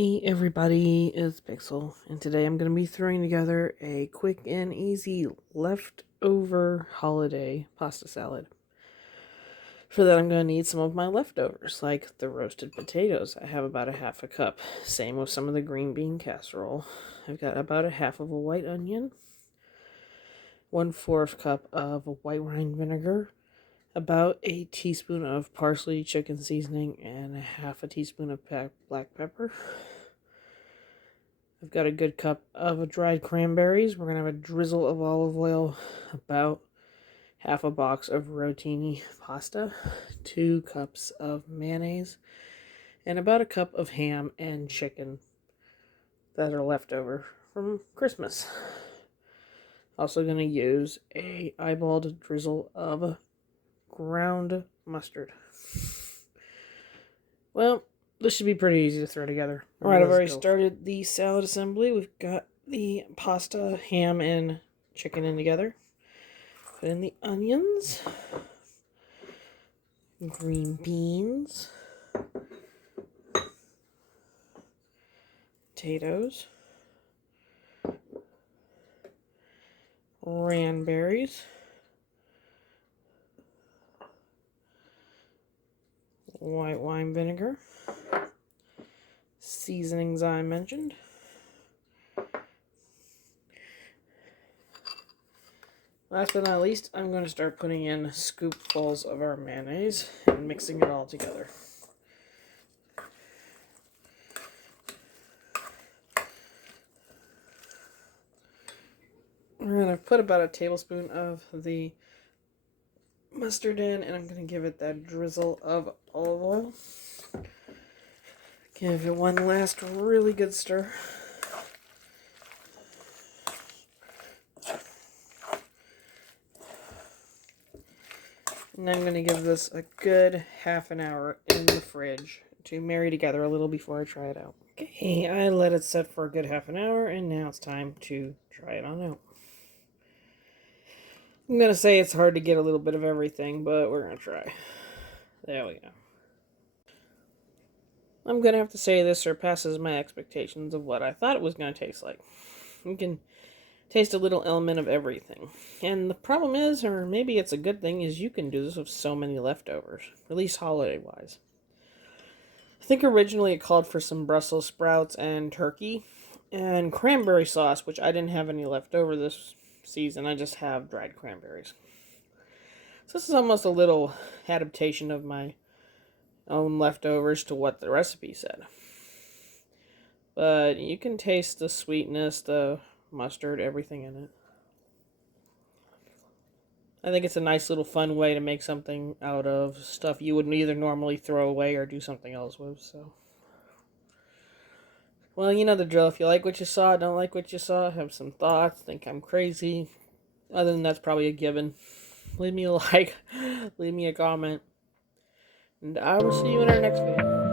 Hey everybody, it's Pixel, and today I'm going to be throwing together a quick and easy leftover holiday pasta salad. For that I'm going to need some of my leftovers, like the roasted potatoes. I have about a half a cup. Same with some of the green bean casserole. I've got about a half of a white onion, 1/4 cup of white wine vinegar, about a teaspoon of parsley chicken seasoning, and a half a teaspoon of black pepper. I've got a good cup of dried cranberries. We're going to have a drizzle of olive oil, about half a box of rotini pasta, 2 cups of mayonnaise, and about a cup of ham and chicken that are left over from Christmas. Also going to use a eyeballed drizzle of ground mustard. Well, this should be pretty easy to throw together. Alright, I've already started the salad assembly. We've got the pasta, ham, and chicken in together. Put in the onions, green beans, potatoes, cranberries, white wine vinegar, seasonings I mentioned, last but not least, I'm going to start putting in scoopfuls of our mayonnaise and mixing it all together. I'm going to put about a tablespoon of the mustard in, and I'm going to give it that drizzle of olive oil. Give it one last really good stir. And I'm going to give this a good half an hour in the fridge to marry together a little before I try it out. Okay, I let it set for a good half an hour, and now it's time to try it on out. I'm going to say it's hard to get a little bit of everything, but we're going to try. There we go. I'm going to have to say this surpasses my expectations of what I thought it was going to taste like. You can taste a little element of everything. And the problem is, or maybe it's a good thing, is you can do this with so many leftovers, at least holiday-wise. I think originally it called for some Brussels sprouts and turkey and cranberry sauce, which I didn't have any left over this season. I just have dried cranberries. So this is almost a little adaptation of my own leftovers to what the recipe said. But you can taste the sweetness, the mustard, everything in it. I think it's a nice little fun way to make something out of stuff you wouldn't either normally throw away or do something else with. So, well, you know the drill. If you like what you saw, don't like what you saw, have some thoughts, think I'm crazy. Other than that's probably a given. Leave me a like, leave me a comment, and I will see you in our next video.